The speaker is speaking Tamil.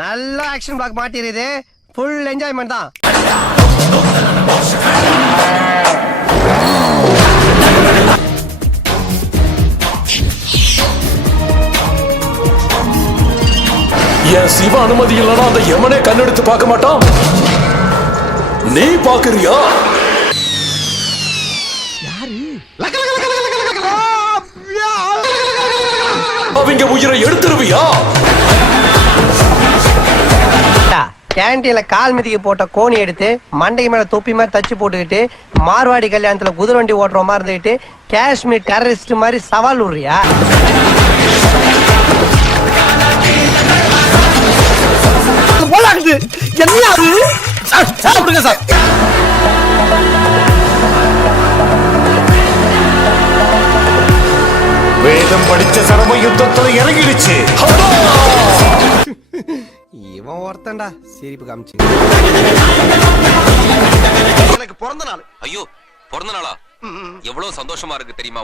நல்ல ஆக்ஷன் பிளாக் மாட்டிருது. ஃபுல் என்ஜாய்மெண்ட் தான். என் சிவ அனுமதி இல்லைன்னா அந்த யமனே கண்ணெடுத்து பார்க்க மாட்டான். நீ பாக்குறியா? அவங்க உயிரை எடுத்துருவியா? கேண்டீன்ல கால் மிதிக்கு போட்ட கோணி எடுத்து மண்டைக்கு மேல தொப்பி மாதிரி தச்சு போட்டுக்கிட்டு மார்வாடி கல்யாணத்துல குதிரை வண்டி ஓட்டுற மாதிரி இருந்துகிட்டு காஷ்மீர் டெரரிஸ்ட் மாதிரி சவால் விடுறியா? சாப்பிடுங்க சார். வேதம் படிச்ச சரம யுத்தத்துல இறங்கிடுச்சு. இவன் ஒருத்தன்டா சிரிப்பு காமிச்சு. எனக்கு பிறந்த நாள். ஐயோ, பிறந்த நாளா? எவ்வளவு சந்தோஷமா இருக்கு தெரியுமா?